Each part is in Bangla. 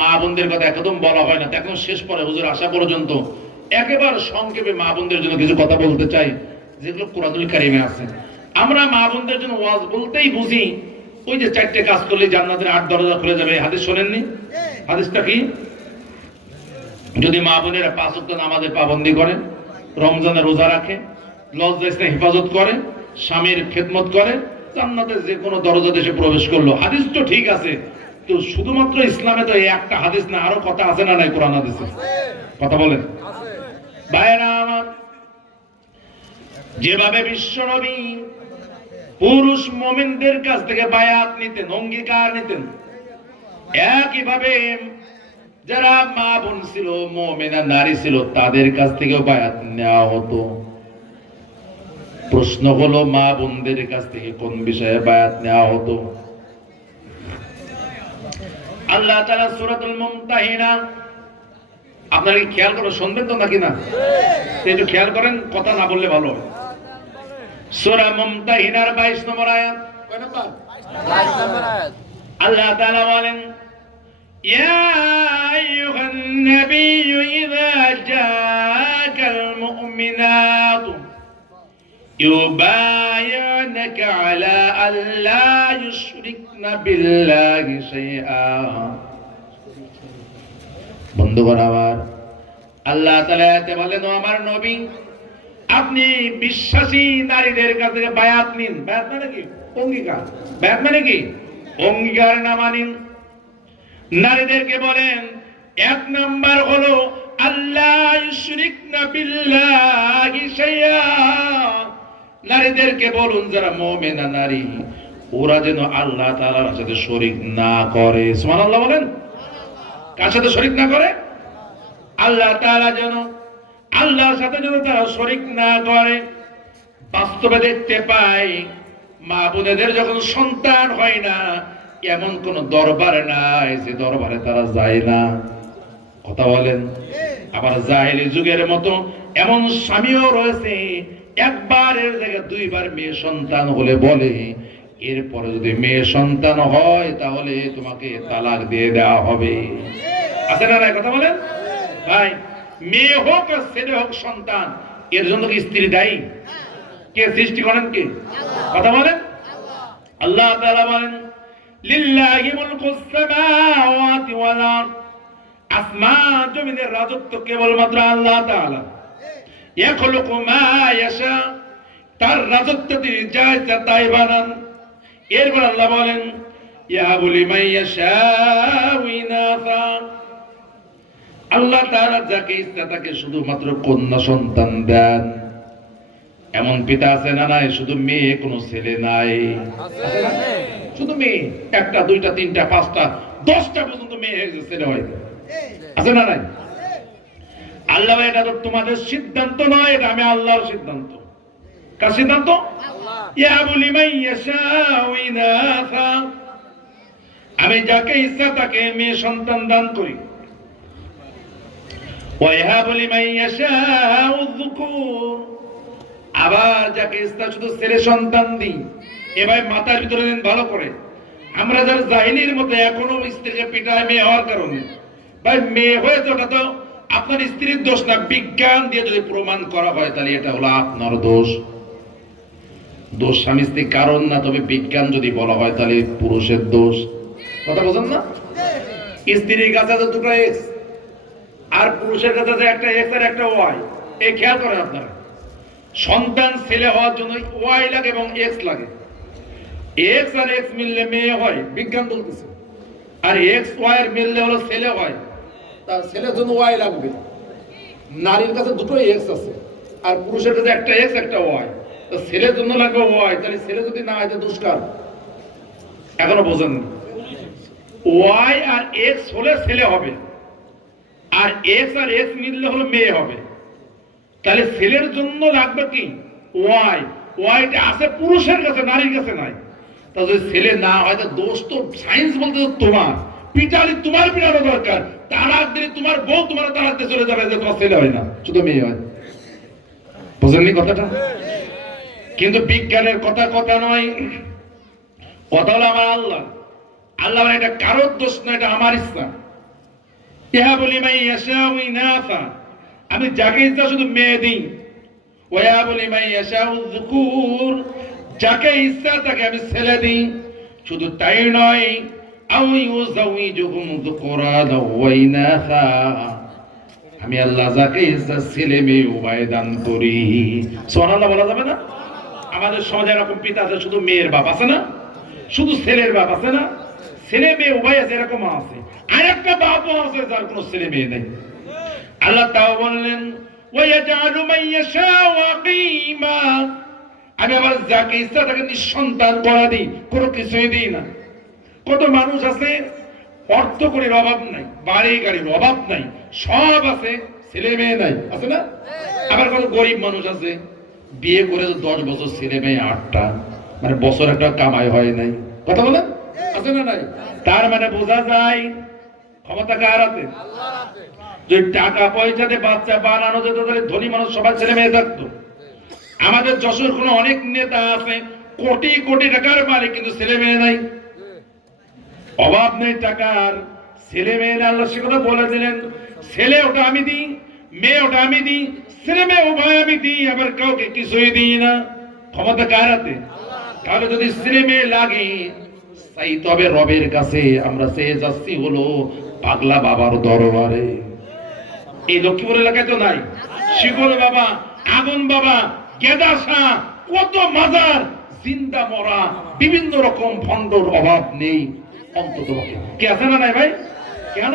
মা বোনদের কথা একদম বলা হয় না। এখন শেষ পরে হুজুর আসা পর্যন্ত একেবারে সংক্ষেপে মা বোনদের জন্য কিছু কথা বলতে চাই, যেগুলো কোরআনুল কারিমে আছে। আমরা মা বোনদের জন্য ওয়াজ বলতেই বুঝি, ওই যে চারটে কাজ করলে জান্নাতের আট দরজা খুলে যাবে। হাদিস শোনেননি? হাদিসটা কি? যদি মা বোনেরা পাঁচ ওয়াক্ত নামাজের পাবন্দি করে, রমজানে রোজা রাখে লজ্জা হেফাজত করে, স্বামীর খেদমত করে, জান্নাতের যে কোনো দরজা দেশে প্রবেশ করল। হাদিস তো ঠিক আছে তো শুধুমাত্র ইসলামে তো একটা হাদিস না, আরও কথা আছে না নাই কোরআন হাদিসে? কথা বলেন। যেভাবে বিশ্ব নবী পুরুষ মোমিনদের কাছ থেকে বায়াত নিতেন, অঙ্গীকার নিতেন, একইভাবে যারা মা বোন ছিল, মোমেনা নারী ছিল, তাদের কাছ থেকেও বায়াত নেওয়া হতো। প্রশ্ন হলো, মা বোনদের কাছ থেকে কোন বিষয়ে বায়াত নেওয়া হতো? আল্লাহ তাআলা সূরাতুল মুমতাহিনা আপনারা কি খেয়াল করে শুনবেন তো নাকি না একটু খেয়াল করেন কথা না বললে ভালো হয় সূরা মুমতাহিনার 22 নম্বর আয়াত কয় নম্বর আল্লাহ তাআলা বলেন يا أيها النبي إذا جاءك المؤمنات يبايعنك على أن لا يشركن بالله شيئا বন্ধুগণ আমার, আল্লাহ বলেন আমার নবী, আপনি বিশ্বাসী নারীদের কাছ বায়াত নিন। বায়াত মানে কি? অঙ্গীকার। বায়াত মানে কি? অঙ্গীকার না মানিন নারীদেরকে বলেন, এক নাম্বার হলো আল্লাহ ইউশরিকনা বিল্লাহি শাইয়া নারীদেরকে বলুন, যারা মুমিনা নারী ওরা যেন আল্লাহ তাআলার সাথে শরিক না করে। সুবহানাল্লাহ বলেন? কার সাথে শরিক না করে? আল্লাহ তাআলা যেন আল্লাহর সাথে যেন তারা শরিক না করে। বাস্তবে দেখতে পাই মা বোনেদের যখন সন্তান হয় না, এমন কোন দরবার নাই যে দরবারে তারা যায় না। কথা বলেন? আবার জাহেলি যুগের মতো এমন স্বামীও রয়েছে, একবারের জায়গায় দুইবার মেয়ে সন্তান হলে বলে এরপরে যদি মেয়ে সন্তান হয়, তাহলে তোমাকে তালাক দিয়ে দেওয়া হবে। আছে না কথা বলেন? ভাই, মেয়ে হোক আর ছেলে হোক সন্তান, এর জন্য কি স্ত্রী দায়ী? কে সৃষ্টি করেন কে? কথা বলেন? আল্লাহ তাআলা বলেন, লিল্লাহি মুলকুস সামাওয়াতি ওয়াল আরদ। আসমান জমিনের রাজত্ব কেবলমাত্র আল্লাহ তাআলা। ইয়াখলুকু মা ইয়াশা, তার রাজত্ব তিনি যা ইচ্ছা তাই বানান। এরপর আল্লাহ বলেন আল্লাহ তাআলা যাকে ইচ্ছা তাকে শুধুমাত্র কন্যা সন্তান দেন। এমন পিতা আছে না নাই? শুধু মেয়ে, কোনো ছেলে নাই। শুধু মেয়ে, একটা, দুইটা, তিনটা, পাঁচটা, দশটা পর্যন্ত মেয়ে হয়ে গেছে, ছেলে হয় আছে না নাই? আল্লাহ এটা তো তোমাদের সিদ্ধান্ত নয়, এটা আমি আল্লাহর সিদ্ধান্ত। কার সিদ্ধান্ত আমি যাকে ইচ্ছা তাকে মেয়ে সন্তান দান করি। আবার যাকে ইচ্ছা শুধু ছেলে সন্তান দিই। এবার মাথার ভিতরে দিন ভালো করে। আমরা যারা জাহিনীর মতো এখনও স্ত্রীকে পিটায় মেয়ে হওয়ার কারণে। ভাই মেয়ে হয়েছে ওটা তো আপনার স্ত্রীর দোষ না। বিজ্ঞান দিয়ে যদি প্রমাণ করা হয় তাহলে এটা হলো আপনার দোষ। দোষ স্বামী স্ত্রী কারণ না, তবে বিজ্ঞান যদি বলা হয় তাহলে পুরুষের দোষ। কথা বোঝেন না? স্ত্রীর কাছে আছে দুটো এক্স আর পুরুষের কাছে আছে একটা এক্স আর একটা ওয়াই এ খেয়াল করেন আপনারা। সন্তান ছেলে হওয়ার জন্য ওয়াই লাগে এবং এক্স লাগে। এক্স আর এক্স মিললে মেয়ে হয়, বিজ্ঞান বলতেছে। আর এক্স ওয়াই এর মিললে হলো ছেলে হয়। তার ছেলের জন্য ওয়াই লাগবে। নারীর কাছে দুটো এক্স আছে, আর পুরুষের কাছে একটা এক্স একটা ওয়াই তো ছেলের জন্য লাগবে ওয়াই, তাহলে ছেলে যদি না হয় দুষ্কার। এখনও বোঝেননি। ওয়াই আর এক্স হলে ছেলে হবে। আর এক্স আর এক্স মিললে হলো মেয়ে হবে। তাহলে ছেলের জন্য লাগবে কি? ওয়াই। ওয়াইটা আছে পুরুষের কাছে, নারীর কাছে নাই। তা যদি ছেলে না হয়, তো দোষ তো সায়েন্স বলতে তোমার। পিটালি তোমার পিটানো দরকার। তালাক দিলে তোমার বউ তোমার দিয়ে চলে যাবে যে তোমার ছেলে হয় না, শুধু মেয়ে হয়। বুঝলেননি কথাটা? কিন্তু বিজ্ঞানের কথা কথা নয়। কথা হলো আমার আল্লাহ। আল্লাহ মানে এটা কারোর দোষ না, এটা আমার ইচ্ছা ইহা বলি মাই ইয়াশাউ ইনাফা। আমি যাকে ইচ্ছা শুধু মেয়ে দিই। ওয়া বলি মাই ইয়াশাউ যুকুর। যাকে ইচ্ছা তাকে আমি ছেলে দিই। শুধু তাই নয় আউ ইউজাউইজুহুম যুকুরান ওয়া ইনাফা। আমি আল্লাহ যাকে ইচ্ছা ছেলে মেয়ে উভয় দান করি। সুবহানাল্লাহ বলা যাবে না? আমাদের সমাজে এরকম পিতা আছে, শুধু মেয়ের বাপ আছে না? শুধু ছেলের বাপ আছে না? ছেলে মেয়ে উভয় আছে, এরকম আছে। আর একটা বাপও আছে, যার কোনো ছেলে মেয়ে নেই। আল্লাহ তাও বললেন আমি আবার যাকে ইচ্ছা তাকে নিঃসন্তান করা দিই, কোনো কিছুই দিই না। কত মানুষ আছে, অর্থ করির অভাব নাই, বাড়ি গাড়ির অভাব নাই, সব আছে, ছেলে মেয়ে নাই, আছে না? আবার কত গরিব মানুষ আছে বিয়ে করে তো দশ বছর ছেলে মেয়ে আটটা মানে বছর একটা কামাই হয় নাই। কথা বলেন আছে না নাই? তার মানে বোঝা যায়, ক্ষমতা কার হাতে? যদি টাকা পয়সাতে বাচ্চা বানানো যেত, তাহলে ধনী মানুষ সবার ছেলে মেয়ে থাকতো। আমাদের যশোর কোনো অনেক নেতা আছে, কোটি কোটি টাকার মালিক, কিন্তু ছেলে মেয়ে নাই। অভাব নেই টাকার। ছেলে মেয়ের আল্লাহ সে কথা বলেছিলেন ছেলে ওটা আমি দিই। মেয়ে ওটা আমি দিই মেয়ে উভয় আমি দিই আবার কাউকে কিছুই দিই না ক্ষমতা কার হাতে তাহলে যদি মেয়ে লাগে তাই তবে রবের কাছে আমরা চেয়ে যাচ্ছি হলো পাগলা বাবার দরবারে এই লক্ষ্মীপুর এলাকায় তো নাই শিকল বাবা আগুন বাবা গেদা শাহ কত মাজার জিন্দা মরা বিভিন্ন রকম ভণ্ডর অভাব নেই অন্তত কি আছে না নাই ভাই কেন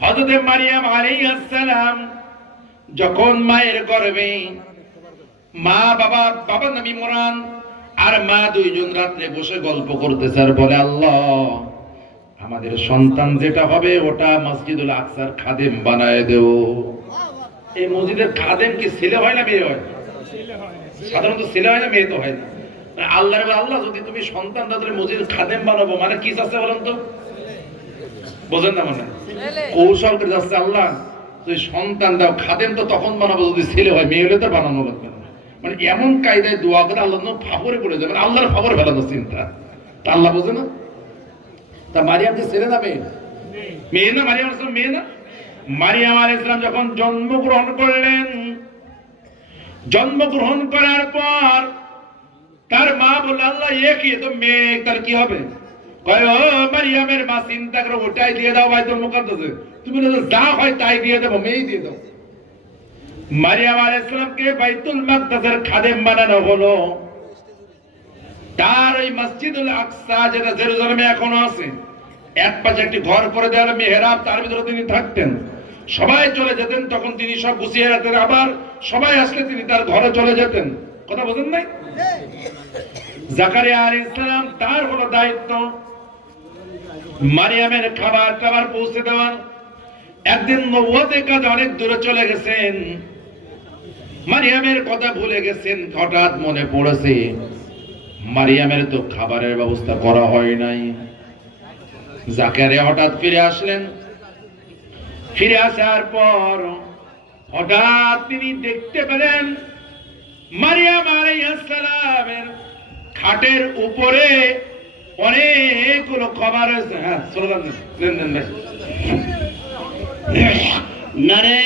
হযরত মারিয়াম আলাইহিস সালাম যখন মায়ের গর্ভে মা বাবা বাবা নাম ইমরান আর মা দুইজন রাত্রে বসে গল্প করতেছে আর বলে, আল্লাহ, আমাদের সন্তান যেটা হবে ওটা মসজিদুল আকসার খাদেম বানায় দেও এই মসজিদের খাদেম কি ছেলে হয় না মেয়ে হয়? সাধারণত ছেলে হয় না মেয়ে তো হয় না। আল্লাহ আল্লাহ, যদি তুমি সন্তান তাদের মসজিদের খাদেম বানাবো। মানে কি চাচ্ছে বলেন তো? বোঝেন না মানে? কৌশল করে যাচ্ছে আল্লাহ তুই সন্তান দাও খাদেম তো তখন বানাবো যদি ছেলে হয় মেয়ে হলে তো বানানো লাগবে না। মানে এমন কায়দায় দোয়া করে আল্লাহ ফাভরে পড়ে যাবে মানে আল্লাহর ফাভরে ফেলানো চিন্তা। তা আল্লাহ বোঝে না? তা মারিয়াম যে ছেলে না মেয়ে? মেয়ে না মারিয়াম আলাইহিস মেয়ে না? মারিয়াম আলাইহিস সালাম যখন জন্মগ্রহণ করলেন জন্মগ্রহণ করার পর তার মা বলল আল্লাহ এ কি? তো মেয়ে তার কি হবে? কয় ও মারিয়ামের মা চিন্তা করে ওটাই দিয়ে দাও মুকাদ্দাসে। তুমি যা হয় তাই দিয়ে দেবো মেয়েই দিয়ে দাও। মারিয়াম আলাইহিস সালামকে বাইতুল মাকদাসের খাদেম বানানো হলো। তার ওই মসজিদুল আকসা যেটা জেরুজালেমে এখনও আছে এক পাশে একটি ঘর করে মেহরাব তার ভিতরে তিনি থাকতেন। সবাই চলে যেতেন তখন তিনি সব গুছিয়ে রাখতেন। আবার সবাই আসলে তিনি তার ঘরে চলে যেতেন। কথা বোঝেন নাই? জাকারিয়া আলাইহিস সালাম তার হলো দায়িত্ব। মারিয়ামের খাবার টাবার পৌঁছে দেওয়ার। একদিন নবুয়তের কাজ অনেক দূরে চলে গেছেন। মারিয়ামের কথা ভুলে গেছেন, হঠাৎ মনে পড়েছে, মারিয়ামের তো খাবারের ব্যবস্থা করা হয় নাই। জাকারিয়া হঠাৎ ফিরে আসলেন। ফিরে আসার পর হঠাৎ তিনি দেখতে পেলেন, মারিয়াম আলাইহিস সালামের খাটের উপরে অনেকগুলো কভার রয়েছে। হ্যাঁ স্লোগান নেন নেন নারে।